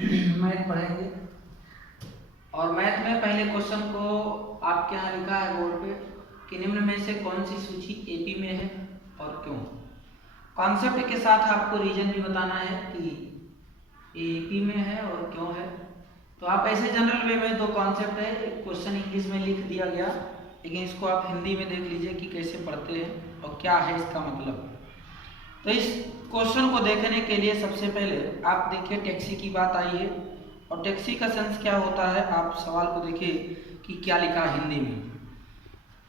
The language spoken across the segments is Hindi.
मैथ पढ़ेंगे। और मैथ में पहले क्वेश्चन को आपके यहाँ लिखा है बोर्ड पे कि निम्न में से कौन सी सूची एपी में है और क्यों। कॉन्सेप्ट के साथ आपको रीजन भी बताना है कि एपी में है और क्यों है। तो आप ऐसे जनरल वे में दो कॉन्सेप्ट है, एक क्वेश्चन इंग्लिश में लिख दिया गया, लेकिन इसको आप हिंदी में देख लीजिए कि कैसे पढ़ते हैं और क्या है इसका मतलब। तो इस क्वेश्चन को देखने के लिए सबसे पहले आप देखिए टैक्सी की बात आई है और टैक्सी का सेंस क्या होता है। आप सवाल को देखिए कि क्या लिखा है हिंदी में।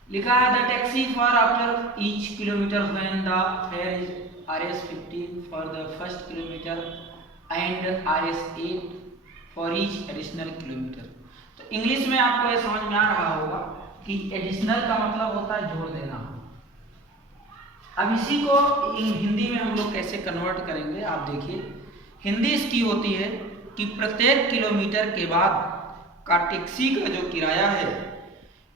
लिखा है the taxi for after each kilometre when the fair is Rs 15 for the first kilometre and Rs 8 for each additional kilometre. तो इंग्लिश में आपको ये समझ में आ रहा होगा कि एडिशनल का मतलब होता है जोड़ देना। अब इसी को हिंदी में हम लोग कैसे कन्वर्ट करेंगे आप देखिए। हिंदी इसकी होती है कि प्रत्येक किलोमीटर के बाद का टैक्सी का जो किराया है,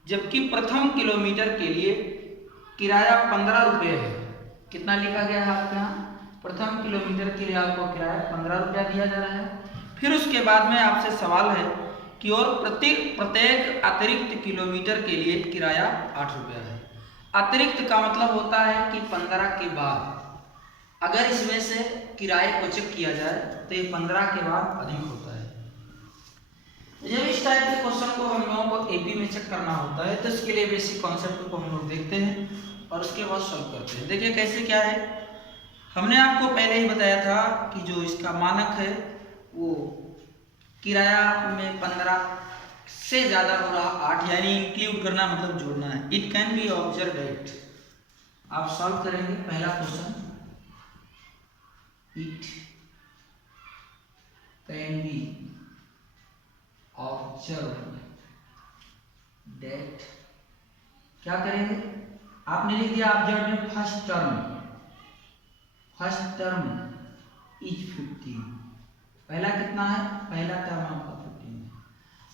जबकि प्रथम किलोमीटर के लिए किराया 15 रुपये है। कितना लिखा गया है आपके यहाँ? प्रथम किलोमीटर के लिए आपको किराया 15 रुपया दिया जा रहा है। फिर उसके बाद में आपसे सवाल है कि और प्रत्येक अतिरिक्त किलोमीटर के लिए किराया 8 रुपया है। अतिरिक्त का मतलब होता है कि 15 के बाद अगर इसमें से किराए को चेक किया जाए तो ये 15 के बाद अधिक होता है। जब इस टाइप के क्वेश्चन को हम लोगों को एपी में चेक करना होता है तो इसके लिए बेसिक कॉन्सेप्ट को हम लोग देखते हैं और उसके बाद सॉल्व करते हैं। देखिए कैसे क्या है। हमने आपको पहले ही बताया था कि जो इसका मानक है वो किराया में 15 से ज़्यादा हो रहा 8, यानी इंक्लूड करना मतलब जोड़ना है। It can be observe that. आप सॉल्व करेंगे पहला question. It can be observe that, क्या करेंगे? आपने लिख दिया ऑब्जर्व में फर्स्ट टर्म इज 15। पहला कितना है? पहला टर्म आपका 15 है।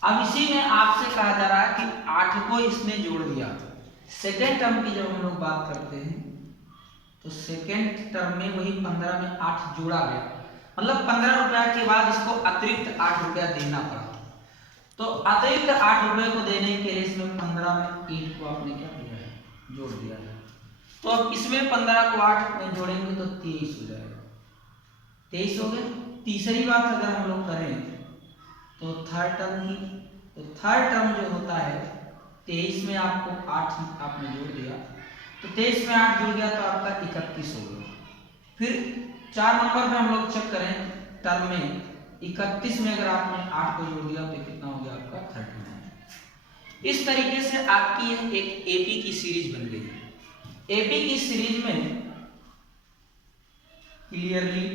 अब इसी में आपसे कहा जा रहा है कि 8 को इसने जोड़ दिया। सेकेंड टर्म की जब हम लोग बात करते हैं तो सेकेंड टर्म में वही 15 में 8 जोड़ा गया, मतलब 15 रुपया के बाद इसको अतिरिक्त 8 रुपया देना पड़ा। तो अतिरिक्त 8 रुपये को देने के लिए इसमें 15 में 8 को आपने क्या किया है? जोड़ दिया है। तो अब इसमें 15 को 8 में जोड़ेंगे तो 23 हो जाएगा। 23 हो गए। तीसरी बात अगर हम लोग करें तो थर्ड टर्म की, तो थर्ड टर्म जो होता है 23 में आपको 8 आपने जोड़ दिया तो 23 में 8 जुड़ गया तो आपका 31 हो गया। फिर 4 नंबर पे हम लोग चेक करें टर्म में 31 में अगर आपने 8 को जोड़ दिया तो कितना हो गया आपका? 39। इस तरीके से आपकी एक एपी की सीरीज बन गई। एपी की सीरीज में क्लियरली,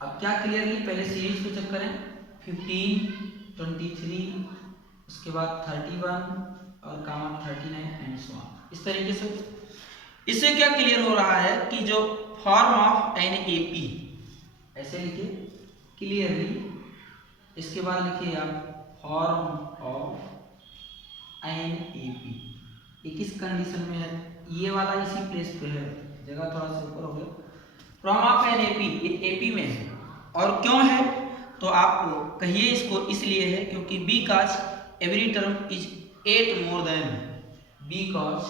अब क्या क्लियरली, पहले सीरीज को चेक करें। 15, 23, उसके बाद 31 और कॉमन 39 एंड सो ऑन। इस तरीके से इससे क्या क्लियर हो रहा है कि जो फॉर्म ऑफ एन एपी, ऐसे लिखिए क्लियरली। इसके बाद लिखिए आप फॉर्म ऑफ एन एपी। ये किस कंडीशन में है? ये वाला इसी प्लेस पे है, जगह थोड़ा सा ऊपर हो गया। फ्रॉम ऑफ एन एपी, ये एपी में है। और क्यों है? तो आप कहिए इसको इसलिए है क्योंकि because every term is 8 more than, because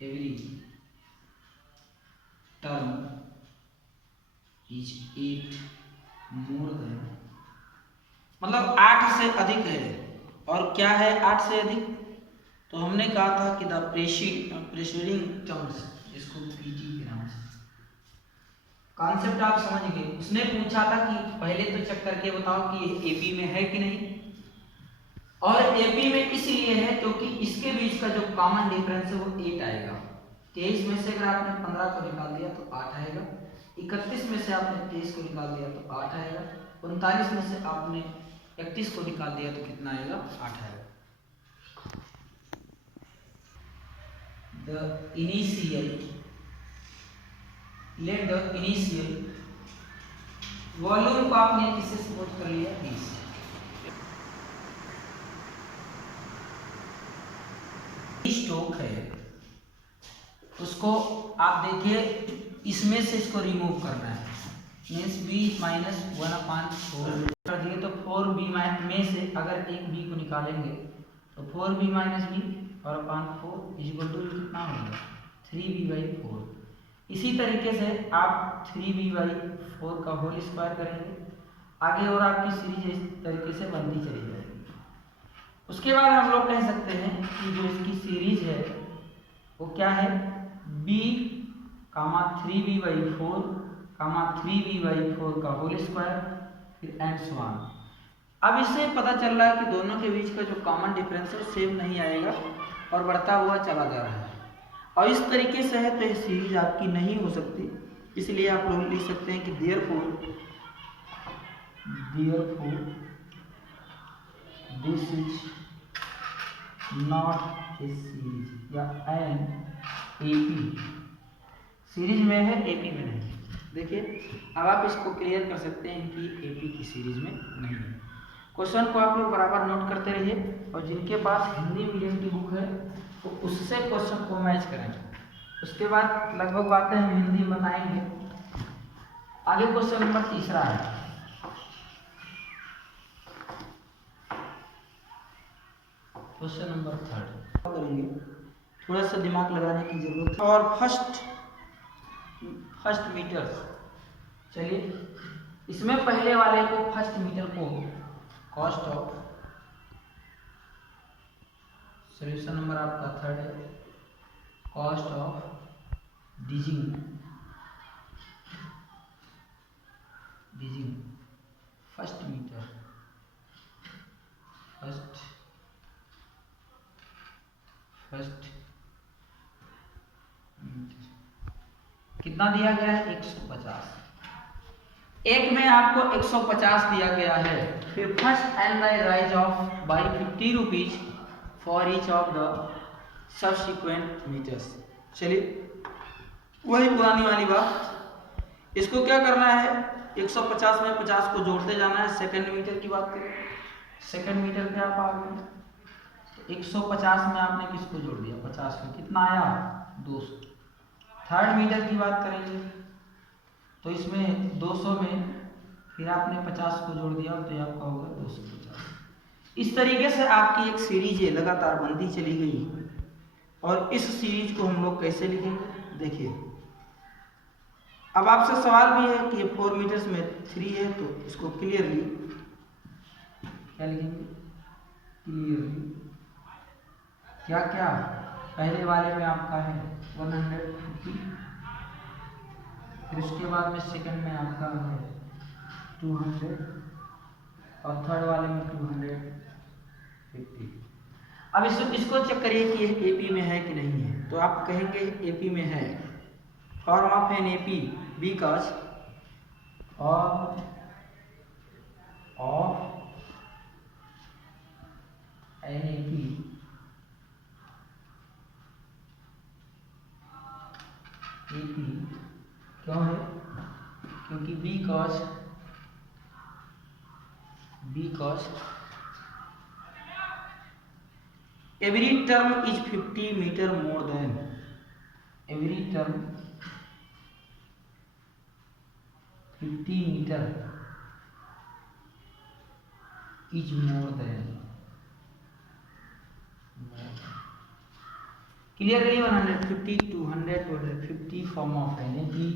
every term is 8 more than, मतलब 8 से अधिक है। और क्या है 8 से अधिक? तो हमने कहा था कि द प्रेसीडिंग टर्म्स, इसको पीटी के नाम से। कॉन्सेप्ट आप समझ गए। उसने पूछा था कि पहले तो चेक करके बताओ कि ये एपी में है कि नहीं, और एपी में इसलिए है क्योंकि इसके बीच का जो कॉमन डिफरेंस है वो 8 आएगा। 23 में से अगर आपने 15 को निकाल दिया तो 8 आएगा। 31 में से आपने 23 को निकाल दिया तो 8 आएगा। 39 में से आपने 31 को निकाल दिया तो कितना आएगा? 8 आएगा। The initial, let the initial volume को आपने किससे सपोर्ट कर लिया? 20। स्टॉक है उसको आप देखिए इसमें से इसको रिमूव करना है, मीन्स b माइनस 1/4 कर दिए तो 4b में से अगर एक b को निकालेंगे तो 4b माइनस b और अपान 4 इक्वल टू कितना होगा 3b/4। इसी तरीके से आप 3b/4 का होल स्क्वायर करेंगे आगे और आपकी सीरीज इस तरीके से बनती चली जाएगी। उसके बाद हम लोग कह सकते हैं कि जो इसकी सीरीज है वो क्या है b, 3b/4, 3b/4 का होल स्क्वायर फिर एंड सो ऑन। अब इससे पता चल रहा है कि दोनों के बीच का जो कॉमन डिफरेंस है सेम नहीं आएगा और बढ़ता हुआ चला जा रहा है, और इस तरीके से है तो ये सीरीज आपकी नहीं हो सकती। इसलिए आप लोग लिख सकते हैं कि therefore this is not a series या एन एपी, सीरीज में है एपी में नहीं। देखिए अब आप इसको क्लियर कर सकते हैं कि एपी की सीरीज में नहीं है। क्वेश्चन को आप लोग बराबर नोट करते रहिए और जिनके पास हिंदी मीडियम की बुक है तो उससे क्वेश्चन को मैच करें। उसके बाद लगभग बातें हम हिंदी में बताएंगे। आगे क्वेश्चन नंबर 3 है। क्वेश्चन नंबर 3 करेंगे, थोड़ा सा दिमाग लगाने की जरूरत है। और फर्स्ट मीटर, चलिए इसमें पहले वाले को फर्स्ट मीटर को कॉस्ट ऑफ, सॉल्यूशन नंबर आपका 3 है, कॉस्ट ऑफ डिजिंग फर्स्ट मीटर कितना दिया गया है 150। एक में आपको 150 दिया गया है। फिर first and the rise of by 50 rupees for each of the subsequent metres. चलिए वही पुरानी वाली बात, इसको क्या करना है 150 में 50 को जोड़ते जाना है। सेकंड मीटर की बात करें, सेकंड मीटर पे आप आ गए 150 में आपने किसको जोड़ दिया 50 में, कितना आया 200। थर्ड मीटर की बात करेंगे तो इसमें 200 में फिर आपने 50 को जोड़ दिया तो ये आपका होगा 250। इस तरीके से आपकी एक सीरीज है लगातार बनती चली गई। और इस सीरीज को हम लोग कैसे लिखेंगे देखिए। अब आपसे सवाल भी है कि 4 मीटर्स में 3 है तो इसको क्लियरली क्या लिखेंगे, क्लियरली क्या क्या पहले वाले में आपका है 150, फिर उसके बाद में सेकंड में आपका है 200 और थर्ड वाले में 250। अब इसको चेक करिए कि ये एपी में है कि नहीं है। तो आप कहेंगे एपी में है। Form of an AP because of an AP AP क्यों है, क्योंकि because every term is 50 metre more than, every term 50 metre is more than, clearly 150, 200, 250 form of energy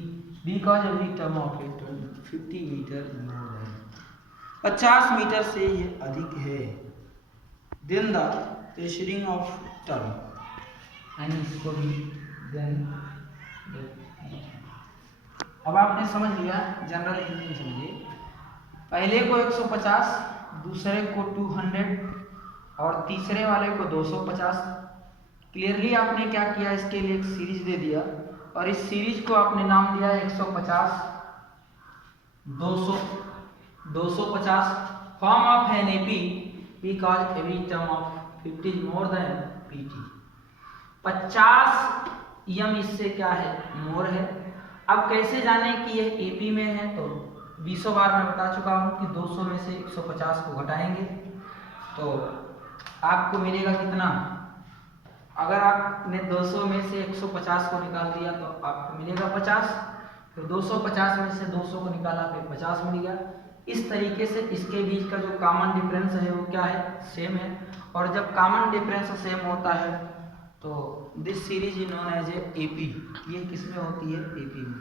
because every term of it 50 metre more than 50 metre से ये अधिक है then the preceding of term, यानी इसको भी then। अब आपने समझ लिया, जनरल हिंदी समझिए। पहले को 150, दूसरे को 200 और तीसरे वाले को 250। क्लियरली आपने क्या किया, इसके लिए एक सीरीज दे दिया और इस सीरीज को आपने नाम दिया 150, 200, 250 form of an AP because every term of 50 is more than PT. 50 M इससे क्या है मोर है। अब कैसे जाने कि यह एपी में है, तो 20 बार मैं बता चुका हूं कि 200 में से 150 को घटाएंगे तो आपको मिलेगा कितना अगर आपने 200 में से 150 को निकाल दिया तो आपको मिलेगा 50, फिर 250 में से 200 को निकाला फिर 50 मिल गया। इस तरीके से इसके बीच का जो कॉमन डिफरेंस है वो क्या है, सेम है। और जब कॉमन डिफरेंस सेम होता है तो this series is known as AP. ये किसमें होती है, एपी में।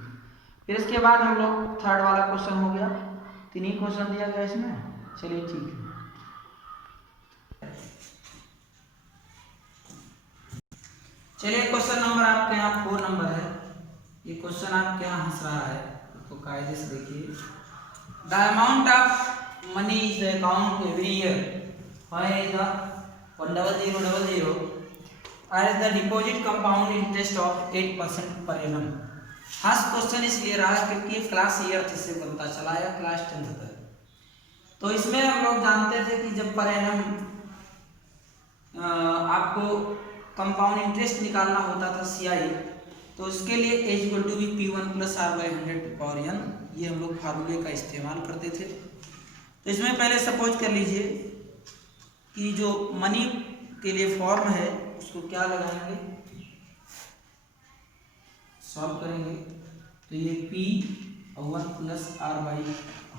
फिर इसके बाद हम लोग थर्ड वाला क्वेश्चन हो गया, 3 ही क्वेश्चन दिया गया इसमें। चलिए ठीक है, चलिए क्वेश्चन नंबर आपके यहाँ 4 नंबर है। ये क्वेश्चन आपके यहाँ हंस रहा है, तो कायदे से देखिए। The amount of money is the account every year is the 10000 as the deposit compound interest of 8% per annum। First question इसलिए रहा क्योंकि क्लास ईयर से बनता चला है, क्लास 10th तक। तो इसमें हम लोग जानते थे कि जब पर एनम आपको कंपाउंड इंटरेस्ट निकालना होता था सीआई, तो उसके लिए as equal to be P1 plus R by 100 power n, ये हम लोग फार्मूले का इस्तेमाल करते थे। तो इसमें पहले सपोज कर लीजिए कि जो मनी के लिए फॉर्म है उसको क्या लगाएंगे, सॉल्व करेंगे तो ये P1 plus R by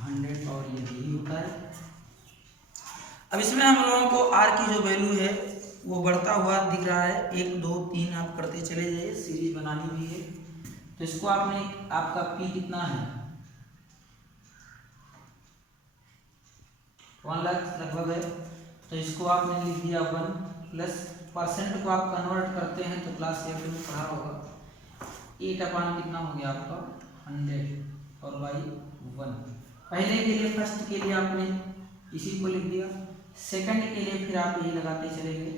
100 power n यही होता है। अब इसमें हम लोगों को R की जो वैल्यू है वो बढ़ता हुआ दिख रहा है, 1 2 3 आप करते चले जाइए, सीरीज बनानी भी है। तो इसको आपने, आपका P कितना है 1 लाख लगभग है, तो इसको आपने लिख दिया 1 प्लस परसेंट को आप कन्वर्ट करते हैं तो क्लास 8 में पढ़ा होगा, 8 कितना हो गया आपका 100 और बाई 1। पहले के लिए, फर्स्ट के लिए आपने इसी को लिख दिया, सेकंड के लिए फिर आप यही लगाते चलेंगे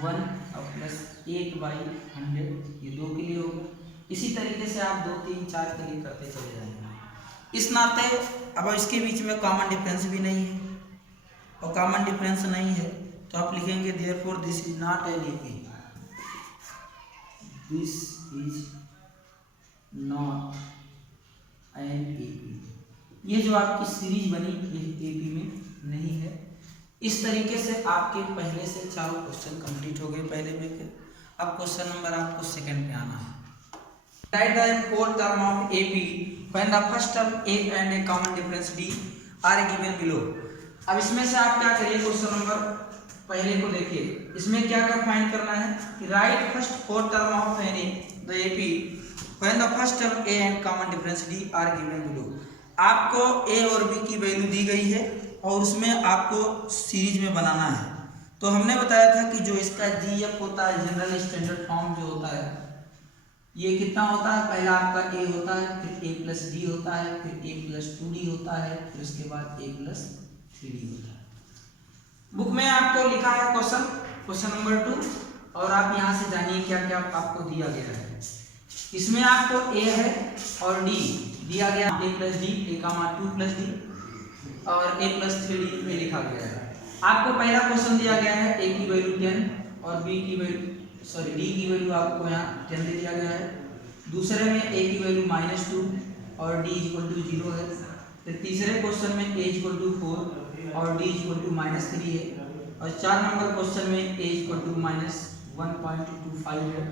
1 और प्लस 8 बाई 100, ये 2 के लिए होगा। इसी तरीके से आप 2 3 4 के लिए करते चले जाएंगे। इस नाते अब इसके बीच में कॉमन डिफरेंस भी नहीं है, और कॉमन डिफरेंस नहीं है तो आप लिखेंगे therefore this is not an AP, this is not an AP. ये जो आपकी सीरीज बनी ये एपी में नहीं है। इस तरीके से आपके पहले से 4 क्वेश्चन कंप्लीट हो गए पहले में के। अब क्वेश्चन नंबर आपको सेकंड पे आना है। Right the fourth term of AP when the first term A and A common difference D R given below. अब इसमें से आप क्या करिए, क्वेश्चन नंबर पहले को देखिए, इसमें क्या क्या फाइंड करना है कि right first fourth term of any the AP when the first term A and common difference D R given below. आपको ए और बी की वैल्यू दी गई है और उसमें आपको सीरीज में बनाना है। तो हमने बताया था कि जो इसका जीएफ होता है, जनरल स्टैंडर्ड फॉर्म जो होता है, ये कितना होता है, पहला आपका ए होता है, फिर ए प्लस डी होता है, फिर ए प्लस 2d होता है, फिर उसके बाद ए प्लस 3d होता है। बुक में आपको लिखा है क्वेश्चन नंबर 2, और आप यहाँ से जानिए क्या क्या आपको दिया गया है। इसमें आपको ए है और डी दिया गया, ए प्लस डी, ए कामा 2 प्लस डी और ए प्लस 3d में लिखा गया है। आपको पहला क्वेश्चन दिया गया है ए की वैल्यू 10 और बी की वैल्यू डी की वैल्यू आपको यहाँ 10 दे दिया गया है। दूसरे में ए की वैल्यू -2 और डी इक्वल टू 0 है। फिर तीसरे क्वेश्चन में ए इक्वल टू 4 और डी इक्वल टू -3 है। और 4 नंबर क्वेश्चन में ए इक्वल टू -1.25 है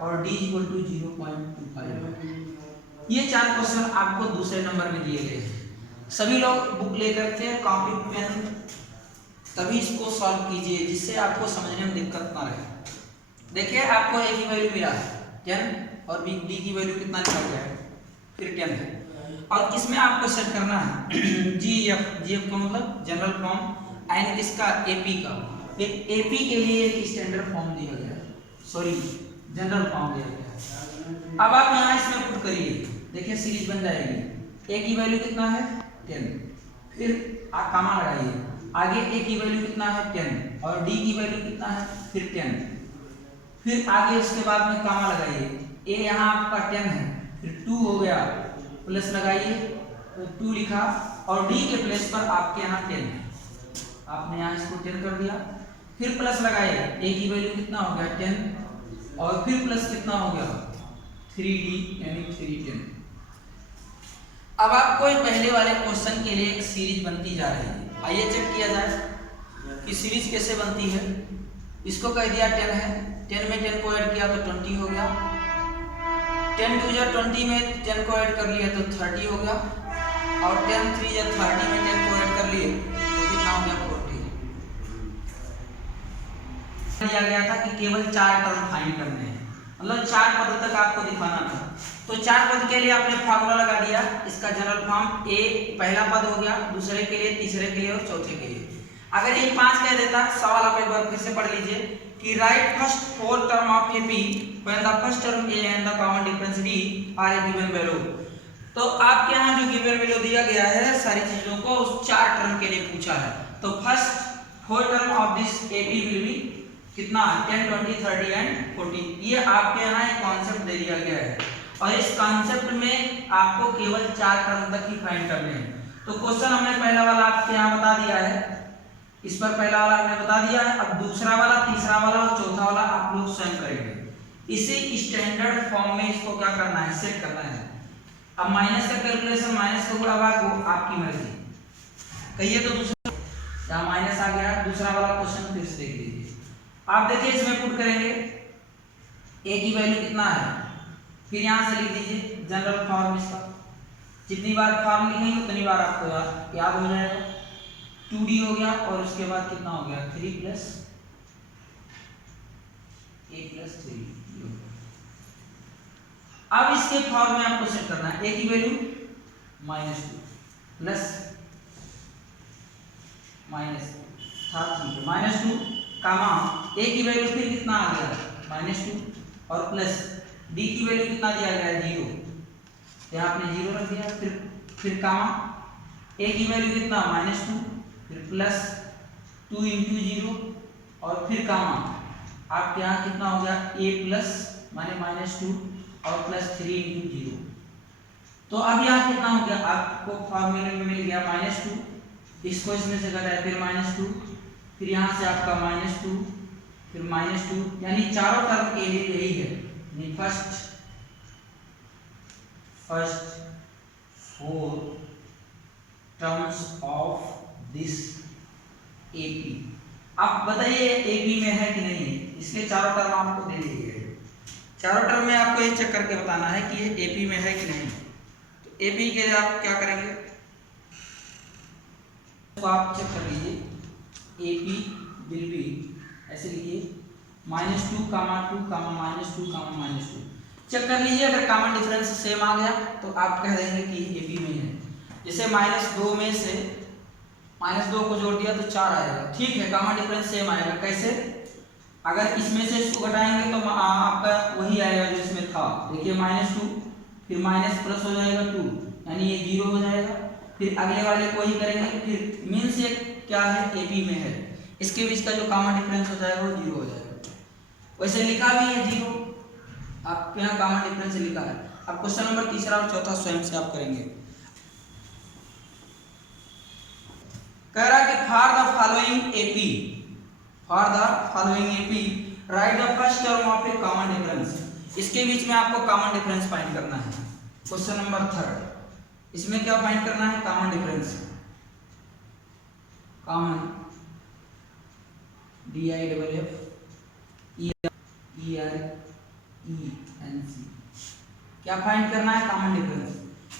और डी इक्वल टू 0.25 है। ये 4 क्वेश्चन आपको दूसरे नंबर में दिए गए हैं। सभी लोग बुक लेकर के कॉपी पेन तभी इसको सॉल्व कीजिए जिससे आपको समझने में दिक्कत ना रहे। देखिए आपको ए की वैल्यू मिला है 10 और बी डी की वैल्यू कितना लिखा गया है, फिर 10 है। और इसमें आपको सेट करना है जीएफ का मतलब जनरल फॉर्म एंड किसका, एपी का। एपी के लिए एक स्टैंडर्ड फॉर्म दिया गया है, सॉरी जनरल फॉर्म दिया गया है। अब आप यहाँ इसमें पुट करिए, देखिए सीरीज बन जाएगी। ए की वैल्यू कितना है 10, फिर आप कामा लगाइए, आगे ए की वैल्यू कितना है 10 और डी की वैल्यू कितना है फिर 10, फिर आगे उसके बाद में कामा लगाइए। ए यहाँ आपका 10 है, फिर 2 हो गया, प्लस लगाइए तो 2 लिखा और डी के प्लेस पर आपके यहाँ 10 है, आपने यहाँ इसको 10 कर दिया। फिर प्लस लगाइए, ए की वैल्यू कितना हो गया 10 और फिर प्लस कितना हो गया 3d यानी 310। अब आपको पहले वाले क्वेश्चन के लिए एक सीरीज बनती जा रही है। आइए चेक किया जाए कि सीरीज कैसे बनती है। इसको कह दिया 10 है, 10 में 10 को ऐड किया तो 20 हो गया, 10 2 जा 20 में 10 को ऐड कर लिया तो 30 हो गया, और 10 3 जा 30 में 10 को ऐड कर लिए तो कितना हो गया 40। दिया गया था कि केवल 4 टर्म फाइंड करने हैं, मतलब 4 पद तक आपको दिखाना था। तो 4 पद के लिए आपने फार्मूला लगा दिया, इसका जनरल फॉर्म ए पहला पद हो गया, दूसरे के लिए, तीसरे के लिए और चौथे के लिए। अगर ये 5 कह देता, सवाल आप एक बार फिर से पढ़ लीजिए कि right first 4 term of AP when the first term A and the common difference D R given below. तो आपके यहाँ जो गिवन बिलो दिया गया है सारी चीजों को उस 4 टर्म के लिए पूछा है। तो first 4 term of this AP will be कितना 10 20 30 एंड 40। ये आपके यहाँ एक कॉन्सेप्ट दे दिया गया है और इस कॉन्सेप्ट में आपको केवल 4 टर्म तक ही फाइंड करने हैं। तो क्वेश्चन हमने पहला वाला आपके यहाँ बता दिया है, इस पर पहला वाला हमने बता दिया है। अब दूसरा वाला, तीसरा वाला और चौथा वाला आप लोग स्वयं करेंगे। इसी स्टैंडर्ड फॉर्म में इसको क्या करना है, सेट करना है। अब माइनस का कैलकुलेशन, माइनस का गुणा भाग वो आपकी मर्जी, कहिए तो दूसरा यहाँ माइनस आ गया। दूसरा वाला क्वेश्चन फिर से देख लीजिए, आप देखिए इसमें पुट करेंगे ए की वैल्यू कितना है, फिर यहाँ से लिख दीजिए जनरल फॉर्म इसका। जितनी बार फॉर्म लिखेंगे उतनी बार आपको याद हो जाएगा। 2d हो गया और उसके बाद कितना हो गया 3 प्लस a प्लस 3। अब इसके फॉर्म में आपको सेट करना है, a की वैल्यू -2 प्लस माइनस था -2 कामा a की वैल्यू फिर कितना आ गया -2 और प्लस d की वैल्यू कितना दिया गया है 0, यहाँ आपने 0 रख दिया, फिर कामा a की वैल्यू कितना -2 फिर प्लस 2 इंटू 0 और फिर कामा आपके यहाँ कितना हो गया a प्लस माने -2 और प्लस 3 इंटू 0। तो अब यहाँ कितना हो गया, आपको फॉर्मूले में मिल गया -2, इसको इसमें से घटाया फिर -2, फिर यहाँ से आपका -2 फिर -2, यानी चारों टर्म के लिए यही है। यानी first 4 terms of this AP. आप बताइए एपी में है कि नहीं है, इसलिए चारों टर्म आपको दे दिए गए। चारों टर्म में आपको ये चेक करके बताना है कि ये एपी में है कि नहीं। तो एपी के लिए आप क्या करेंगे, तो आप चेक कर लीजिए एपी विल बी, ऐसे लिखिए -2 कामा 2 कामा -2 कामा -2। चेक कर लीजिए, अगर कॉमन डिफरेंस सेम आ गया तो आप कह देंगे कि एपी में है। जैसे -2 में से -2 को जोड़ दिया तो 4 आएगा, ठीक है, कॉमन डिफरेंस सेम आएगा। कैसे, अगर इसमें से इसको घटाएंगे तो आपका वही आएगा जो इसमें था। देखिए -2 फिर माइनस प्लस हो जाएगा 2, यानी ये 0 हो जाएगा। फिर अगले वाले को ही करेंगे, फिर मीन्स ये क्या है एपी में है, इसके बीच का जो कॉमन डिफरेंस हो जाएगा वो 0 हो जाएगा। वैसे लिखा भी है 0, आपके यहाँ कॉमन डिफरेंस लिखा है। अब क्वेश्चन नंबर तीसरा और चौथा स्वयं से आप करेंगे। कह रहा है कि for the following AP, for the following AP right the first term of A common difference. इसके बीच में आपको कॉमन डिफरेंस फाइंड करना है। क्वेश्चन नंबर 3 इसमें क्या फाइंड करना है, common difference, common DIFF ERENC, क्या फाइंड करना है, कॉमन डिफरेंस।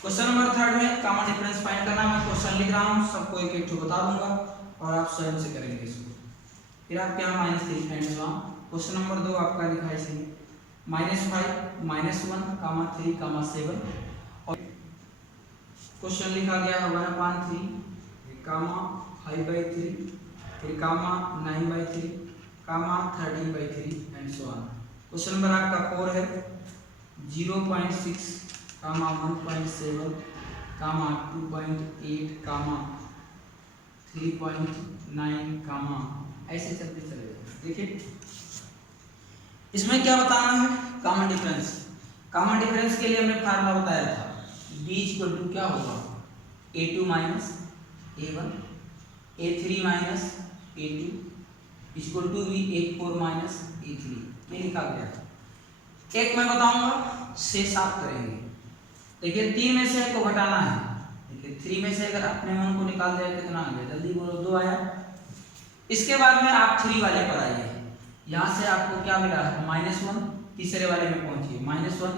क्वेश्चन नंबर 3 में कॉमन डिफरेंस फाइंड करना है। मैं क्वेश्चन लिख रहा हूँ, सबको एक एक बता दूंगा और आप स्वयं से करेंगे इसको। फिर आप क्या -3 फ्रेंड्स वहाँ। क्वेश्चन नंबर 2 आपका लिखा है इसमें -5 -1 3 7 और क्वेश्चन लिखा गया 1/3 5/3 फिर 9/3 13/3 and so on. Question number आपका 4 है 0.6 1.7 2.8 3.9 ऐसे चलते चले जाते। देखिए इसमें क्या बताना है, कॉमन डिफरेंस। कॉमन डिफरेंस के लिए हमने फार्मूला बताया था, b = क्या होगा a2 - a1 a3 - a2 = b a4 - a3। ये लिखा गया है। एक मैं बताऊंगा, शेष आप करेंगे। देखिए 3 में से 1 को घटाना है। देखिए 3 में से अगर अपने मन को निकाल दिया कितना आ गया, जल्दी बोलो 2 आया। इसके बाद में आप 3 वाले पर आइए। यहाँ से आपको क्या मिला है -1, तीसरे वाले में पहुंचिए -1,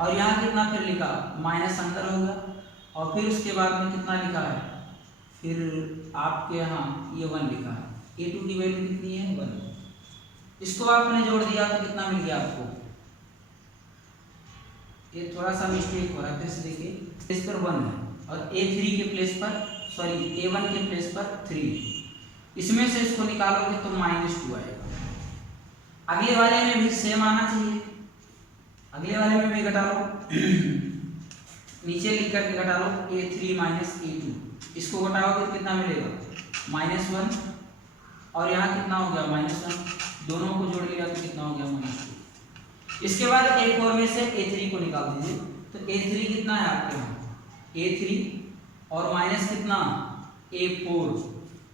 और यहाँ कितना फिर लिखा माइनस अंदर हो गया, और फिर उसके बाद में कितना लिखा है, फिर आपके यहाँ ये 1 लिखा है, a2 की वैल्यू कितनी है 1। इसको आपने जोड़ दिया तो कितना मिल गया आपको, ये थोड़ा सा मिस्टेक हो रहा है, फिर से देखिए, इस पर 1 है और a3 के प्लेस पर, सॉरी a1 के प्लेस पर 3, इसमें से इसको निकालोगे तो -2 आएगा। अगले वाले में भी सेम आना चाहिए, अगले वाले में भी घटा लो नीचे लिख करके घटा लो a3 -a2, इसको घटाओगे तो कितना मिलेगा -1, और यहाँ कितना हो गया -1, दोनों को जोड़ लिया तो कितना हो गया -2। इसके बाद एक और में से a3 को निकाल दीजिए, तो a3 कितना है आपके यहाँ a3 और माइनस कितना a4,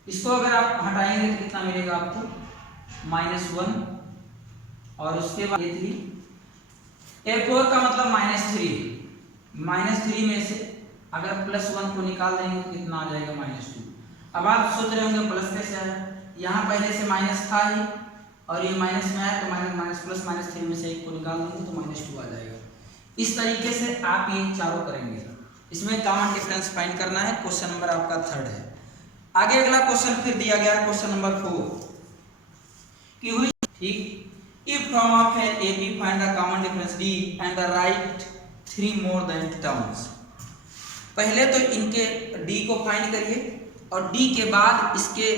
इसको अगर आप हटाएंगे तो कितना मिलेगा आपको -1, और उसके बाद a3 a4 का मतलब -3 में से अगर +1 को निकाल देंगे तो कितना आ जाएगा -2। अब आप सोच रहे होंगे प्लस कैसे आया, यहाँ पहले से माइनस था ही और ये माइनस में आया, तो माइनस प्लस -3 में से एक को निकाल देंगे तो -2 आ जाएगा। इस तरीके से आप ये चारों करेंगे। इसमें कॉमन डिफरेंस फाइंड करना है। क्वेश्चन नंबर आपका 3rd है। आगे अगला क्वेश्चन फिर दिया गया है, क्वेश्चन नंबर 4 कि हुई ठीक if from of an AP find the common difference D and the right 3 more than terms। पहले तो इनके D को फाइंड करिए और D के बाद इसके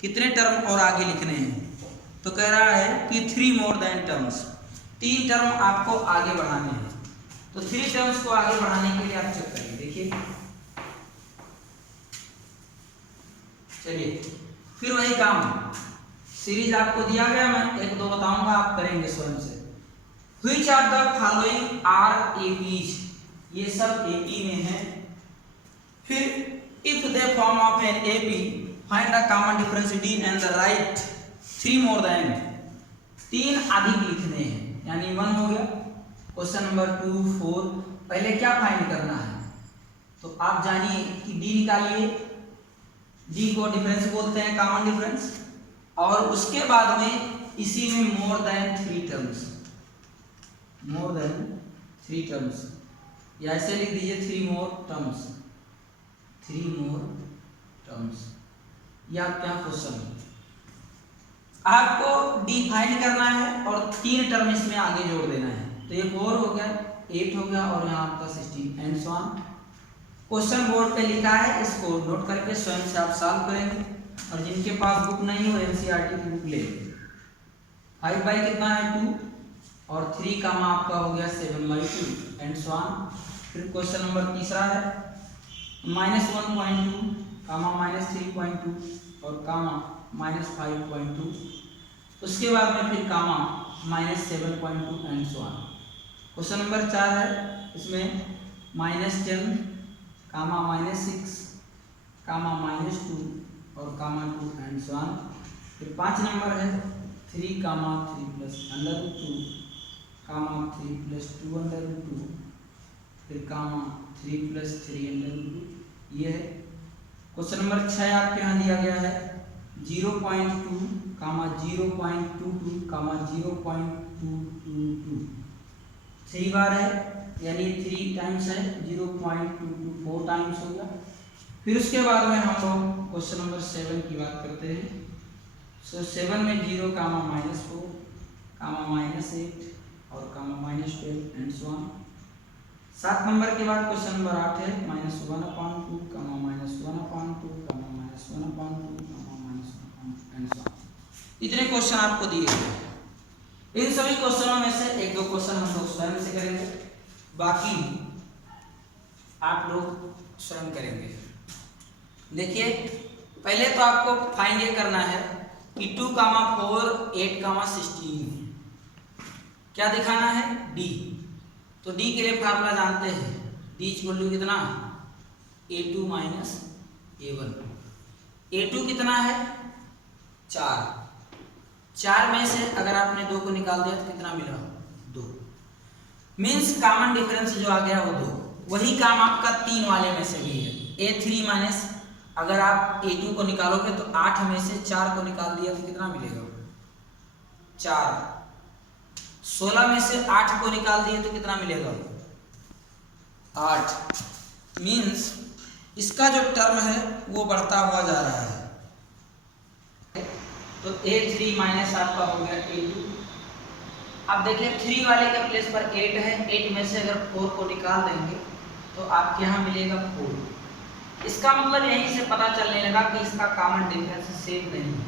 कितने टर्म और आगे लिखने हैं। तो कह रहा है कि 3 more than terms, 3 टर्म आपको आगे बढ़ाने हैं। तो 3 टर्म्स को आगे बढ़ाने के लिए आप चेक करिए, देखिए चलिए फिर वही काम, सीरीज आपको दिया गया, मैं 1-2 बताऊंगा, आप करेंगे स्वयं से। Which of the following are APs, ये सब AP में है। फिर if they form of an AP find the common difference D and the right 3 more than, 3 अधिक लिखने हैं, यानी 1 हो गया। क्वेश्चन नंबर 2, 4 पहले क्या फाइंड करना है, तो आप जानिए कि D निकालिए, D को डिफरेंस बोलते हैं, कॉमन डिफरेंस, और उसके बाद में इसी में मोर देन 3 टर्म्स, या ऐसे लिख दीजिए 3 मोर टर्म्स। या क्या क्वेश्चन है, आपको डी फाइंड करना है और 3 टर्म इसमें आगे जोड़ देना है। तो ये 4 हो गया, 8 हो गया और यहाँ आपका 16 and so on. Question board पे लिखा है, इसको नोट करके स्वयं से आप सॉल्व करेंगे, और जिनके पास बुक नहीं हो एनसीईआरटी की बुक ले लेंगे। 5 बाई कितना है 2 और 3 कामा आपका हो गया 7/2 एंड सो ऑन। फिर क्वेश्चन नंबर तीसरा है -1.2 कामा -3.2 और कामा -5.2, उसके बाद में फिर कामा -7.2 and so on. Question number 4 है, इसमें -10 कामा -6 कामा -2 और कामा 2 एंड सो ऑन। फिर 5 नंबर है 3 कामा 3 प्लस √2 कामा 3 प्लस 2 √2, फिर कामा 3 प्लस 3 √2, ये है। क्वेश्चन नंबर 6 आपके यहाँ दिया गया है 0.2 कामा 0.22 कामा 0.222, 3 बार है यानी 3 टाइम्स है, 0.22 4 टाइम्स हो गया। फिर उसके बाद में हम लोग क्वेश्चन नंबर 7 की बात करते हैं। सो 7 में 0 कामा -4 कामा -8 और कामा -12 एंड सो ऑन। 7 नंबर के बाद क्वेश्चन नंबर 8 है -1/2 कामा -1/2 कामा -1/2 कामा -1/2 एंड सो ऑन। इतने क्वेश्चन आपको दिए गए। इन सभी क्वेश्चनों में से 1-2 क्वेश्चन हम लोग स्वयं से करेंगे, बाकी आप लोग स्वयं करेंगे। देखिए पहले तो आपको फाइंड ये करना है कि 2 कामा 4 8 कामा 16 क्या दिखाना है D। तो D के लिए फार्मूला जानते हैं, D इक्वल टू कितना A2 माइनस A1। A2 कितना है 4 में से अगर आपने 2 को निकाल दिया तो कितना मिला 2, मीन्स कॉमन डिफरेंस जो आ गया वो 2। वही काम आपका 3 वाले में से भी है, A3 माइनस अगर आप A2 को निकालोगे तो 8 में से 4 को निकाल दिया तो कितना मिलेगा 4, 16 में से 8 को निकाल दिए तो कितना मिलेगा? 8। मीन्स इसका जो टर्म है वो बढ़ता हुआ जा रहा है। तो A3 माइनस आपका हो गया A2। अब देखिए 3 वाले के प्लेस पर 8 है, 8 में से अगर 4 को निकाल देंगे तो आपके यहाँ मिलेगा 4। इसका मतलब यहीं से पता चलने लगा कि इसका कॉमन डिफरेंस सेम नहीं है।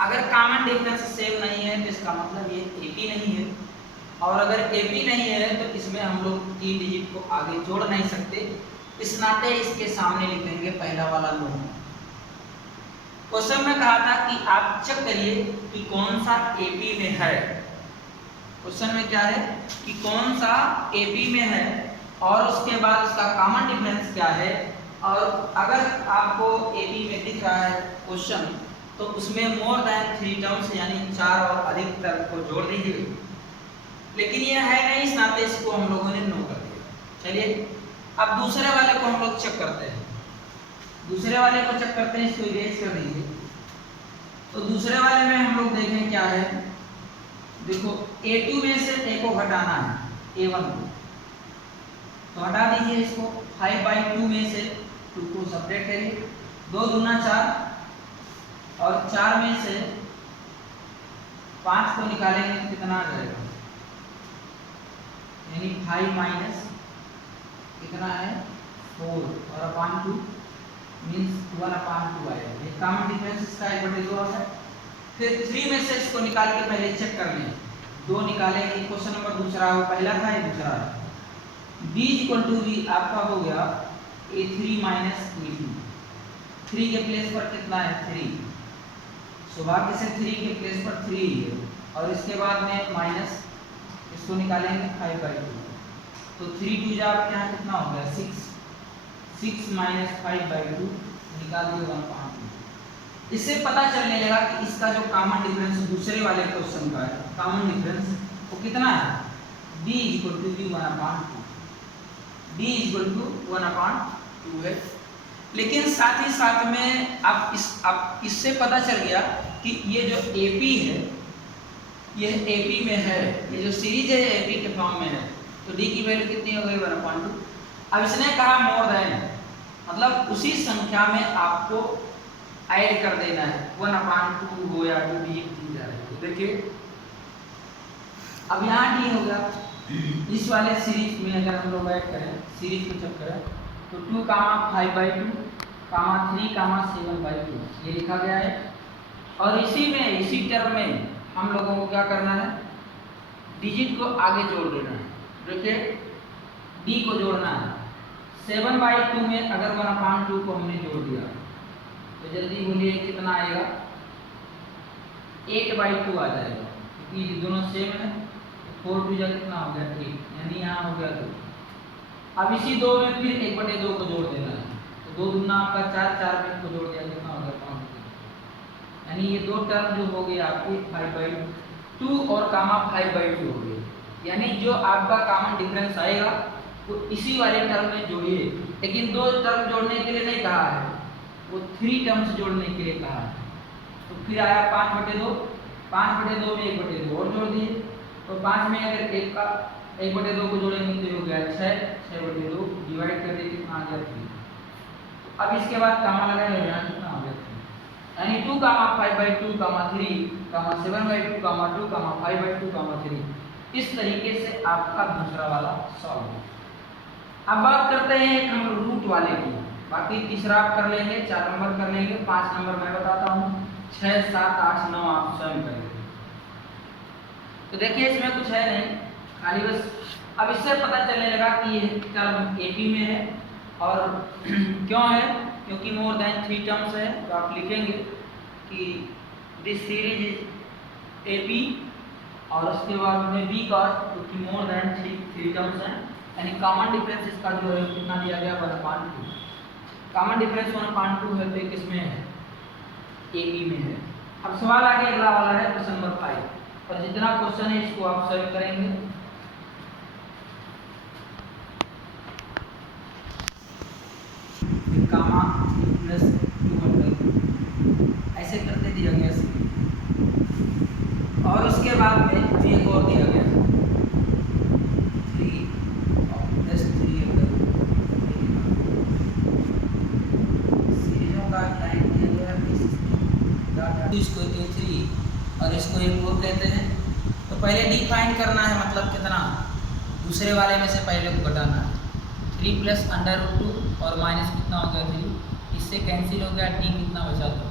अगर कॉमन डिफरेंस सेम नहीं है तो इसका मतलब ये AP नहीं है, और अगर AP नहीं है तो इसमें हम लोग 3 डिजिट को आगे जोड़ नहीं सकते। इस नाते इसके सामने लिखेंगे पहला वाला नो। क्वेश्चन में कहा था कि आप चेक करिए कि कौन सा AP में है। क्वेश्चन में क्या है कि कौन सा AP में है और उसके बाद उसका कॉमन डिफरेंस क्या है। और अगर आपको AP में दिख रहा है क्वेश्चन तो उसमें मोर देन 3 टर्म्स यानी 4 और अधिक टर्म को जोड़ दीजिए, लेकिन ये है नहीं, इस नाते इसको हम लोगों ने नो कर दिया। चलिए अब दूसरे वाले को हम लोग चेक करते हैं। दूसरे वाले को चेक करते हैं, इसको इरेज कर दीजिए। तो दूसरे वाले में हम लोग देखें क्या है। देखो A2 में से A को घटाना है, A1 को, तो हटा दीजिए इसको। 5/2 में से 2 को सेपरेट करिए, 2 दूना 4 और 4 में से 5 को निकालेंगे तो कितना आ जाएगा, यानी 5 माइनस कितना है 4 और अपॉन 2 मीन्स 1/2 आएगा। ये कॉमन डिफरेंस इसका 1/2 है। फिर 3 में से इसको निकाल के पहले चेक कर लें, 2 निकालेंगे। क्वेश्चन नंबर दूसरा हो, पहला था ये दूसरा है। B = V आपका हो गया A3 माइनस A2। 3 के प्लेस पर कितना है 3, सौभाग्य से 3 के प्लेस पर 3 है, और इसके बाद में माइनस इसको निकालेंगे 5/2, तो 3 2 जा आपके यहाँ कितना हो गया 6। 6 माइनस 5/2 निकाल दिए 1/2। इससे पता चलने लगा कि इसका जो कॉमन डिफरेंस दूसरे वाले क्वेश्चन का है, कॉमन डिफरेंस वो कितना है, D = V 1/2। D = 1/2 है। लेकिन साथ ही साथ में अब इससे पता चल गया कि ये जो AP है ये AP में है, ये जो सीरीज है AP के फॉर्म में है, तो D की वैल्यू कितनी हो गई 1/2। अब इसने कहा मोर देन, मतलब उसी संख्या में आपको ऐड कर देना है, 1/2 हो या 2 डिजिट दी जा रही है। देखिए अब यहाँ D हो गया। इस वाले सीरीज में अगर हम लोग ऐड करें, सीरीज को चेक करें तो 2, 5/2, 3, 7/2 ये लिखा गया है। और इसी टर्म में हम लोगों को क्या करना है, डिजिट को आगे जोड़ देना है। देखिए D को जोड़ना है। 7/2 में अगर 1/2 को हमने जोड़ दिया तो जल्दी बोलिए कितना आएगा, 8/2 आ जाएगा, क्योंकि दोनों सेम है। 4 2 जा कितना हो गया 8, यानी यहाँ हो गया 2। अब इसी 2 में फिर 1/2 को जोड़ देना है, तो 2 दूना आपका 4, 4 में को जोड़ दिया कितना हो गया 5, यानी ये 2 टर्म जो हो गया आपके 5/2 और 5/2 हो गए। यानी जो आपका कॉमन डिफरेंस आएगा वो इसी वाले टर्म में जोड़िए, लेकिन 2 टर्म जोड़ने के लिए नहीं कहा है, वो 3 टर्म्स जोड़ने के लिए कहा है। तो फिर आया 5/2, 5/2 में 1/2 और जोड़ दिए, तो 5 में अगर 1/2 को जोड़ेंगे तो हो गया 6, 6/2 डिवाइड कर दिए कितना आ गया 3। अब इसके बाद कामा लगाएंगे, यहाँ कितना आ गया 3, यानी 2, 5/2, 3, 7/2, 2, 5/2, 3। इस तरीके से आपका दूसरा वाला सॉल्व है। अब बात करते हैं हम रूट वाले की, बाकी तीसरा आप कर लेंगे, 4 नंबर कर लेंगे, 5 नंबर मैं बताता हूँ, 6, 7, 8, 9 आप स्वयं करेंगे। तो देखिए इसमें कुछ है नहीं, खाली बस अब इससे पता चलने लगा कि ये टर्म AP में है। और क्यों है, क्योंकि मोर देन 3 टर्म्स है, तो आप लिखेंगे कि दिस सीरीज इज AP, और उसके बाद में B का, क्योंकि मोर देन 3 टर्म्स हैं, यानी कॉमन डिफरेंस इसका जो है कितना दिया गया 1/2। कॉमन डिफरेंस 1/2 है, तो किसमें है AP में है। अब सवाल आगे अगला वाला है क्वेश्चन नंबर 5, और जितना क्वेश्चन है इसको आप सॉल्व करेंगे। कामा प्लस 200 ऐसे करते दिया गया, और इसको A3 और इसको A4 कहते हैं। तो पहले डी फाइंड करना है, मतलब कितना, दूसरे वाले में से पहले को घटाना है। 3 प्लस √2 और माइनस कितना हो गया 3, इससे कैंसिल हो गया, डी कितना बचा 2।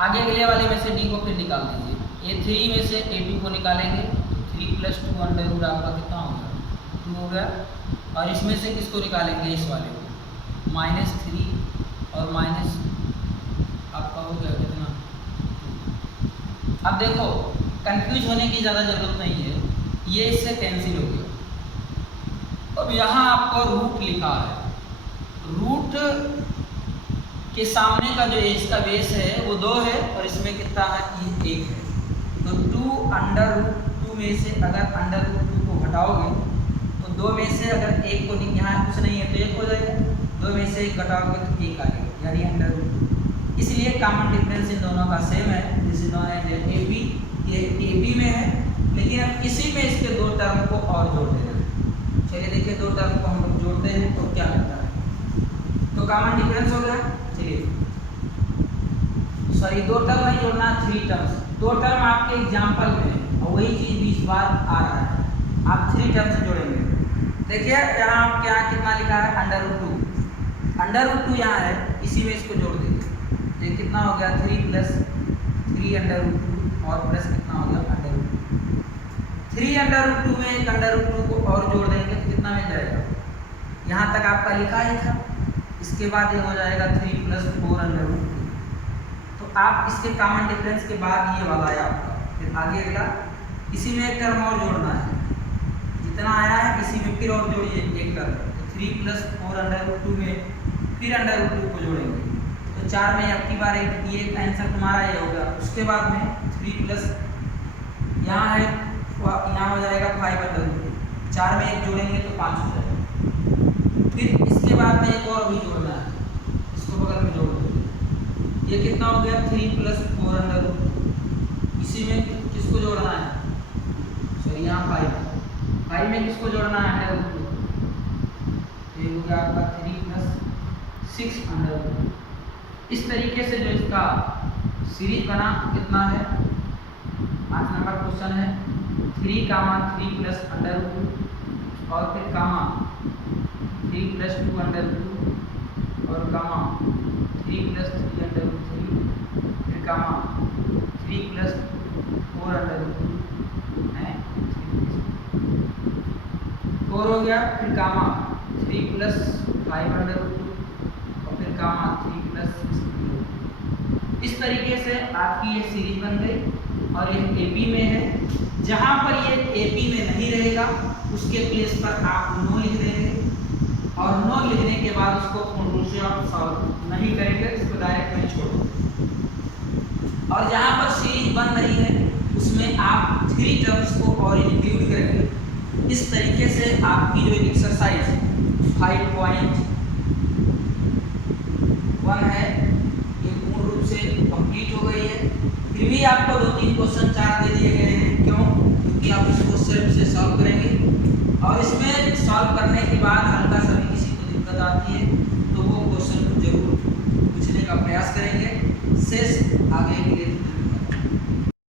आगे अगले वाले में से डी को फिर निकाल दीजिए। A3 में से A2 को निकालेंगे, 3 + 2 √ आपका कितना हो गया 2 हो गया। और इसमें से किसको निकालेंगे, इस वाले को, -3 और माइनस आपका हो गया कितना। अब देखो कंफ्यूज होने की ज़्यादा ज़रूरत नहीं है, ये इससे कैंसिल हो गया। अब यहाँ आपको रूट लिखा है, रूट के सामने का जो इसका बेस है वो 2 है और इसमें कितना है, ये 1 है। तो 2 √2 में से अगर √2 को घटाओगे तो 2 में से अगर 1 को, यहाँ कुछ नहीं है तो 1 हो जाएगा, 2 में से 1 घटाओगे तो 1 आएगा, यानी √2। इसलिए कॉमन डिफरेंस इन दोनों का सेम है, जिसे नॉन एज AB, ये AB में है, लेकिन अब इसी में इसके 2 टर्म को और जोड़ देना है। चलिए देखिए 2 टर्म को हम लोग जोड़ते हैं तो क्या मिलता है। तो कॉमन डिफरेंस हो गया, चलिए सॉरी 2 टर्म नहीं जोड़ना, 3 टर्म्स। 2 टर्म आपके एग्जाम्पल में है और वही चीज़ 20 बार आ रहा है, आप 3 टर्म्स जोड़ेंगे। देखिए यहाँ आप क्या कितना लिखा है, √2 यहाँ है, इसी में इसको जोड़ देंगे तो कितना हो गया 3 + 3 √2 और प्लस कितना हो गया √2। 3 √2 में एक √2 को और जोड़ देंगे तो कितना मिल जाएगा, यहाँ तक आपका लिखा ही था। इसके बाद ये हो जाएगा 3 + 4 √2। तो आप इसके कॉमन डिफरेंस के बाद ये वाला है आपका, फिर आगे अगला इसी में एक टर्म और जोड़ना है, जितना आया है इसी में फिर और जोड़िए एक टर्म। तो 3 + 4 √2 में फिर √2 को जोड़ेंगे तो 4 में आपकी बार ये आंसर तुम्हारा ये होगा। उसके बाद में 3 प्लस यहाँ है, यहाँ हो जाएगा 5 √2, 4 में एक जोड़ेंगे तो 5 हो जाएगा। फिर इसके बाद में एक और भी जोड़ना है, इसको बगल में जोड़ देंगे, ये कितना हो गया 3 + 4 √2। इसी में किसको जोड़ना है, सॉरी यहाँ 5 में किसको जोड़ना है √2, ये हो गया आपका 3 + 6 √2। इस तरीके से जो इसका सीरीज बना कितना है, 5 नंबर क्वेश्चन है, 3, 3 + √2 और फिर 3 + 2 √2 और 3 + 3 √3, फिर 3 + 4 √2 है, 4 हो गया, फिर 3 + 5 √2 और फिर 3 + 6 √2। इस तरीके से आपकी ये सीरीज बन गई और ये AP में है। जहाँ पर ये AP में नहीं रहेगा उसके प्लेस पर आप नो लिख देंगे और नो लिखने के बाद उसको पूर्ण रूप से आप सॉल्व नहीं करेंगे, इसको डायरेक्ट में छोड़ो। और जहाँ पर सीरीज बन रही है उसमें आप 3 टर्म्स को और इंक्लूड करेंगे। इस तरीके से आपकी जो एक्सरसाइज 5.1 है ये पूर्ण रूप से कंप्लीट हो गई है। फिर भी आपको 2-3 क्वेश्चन 4 दे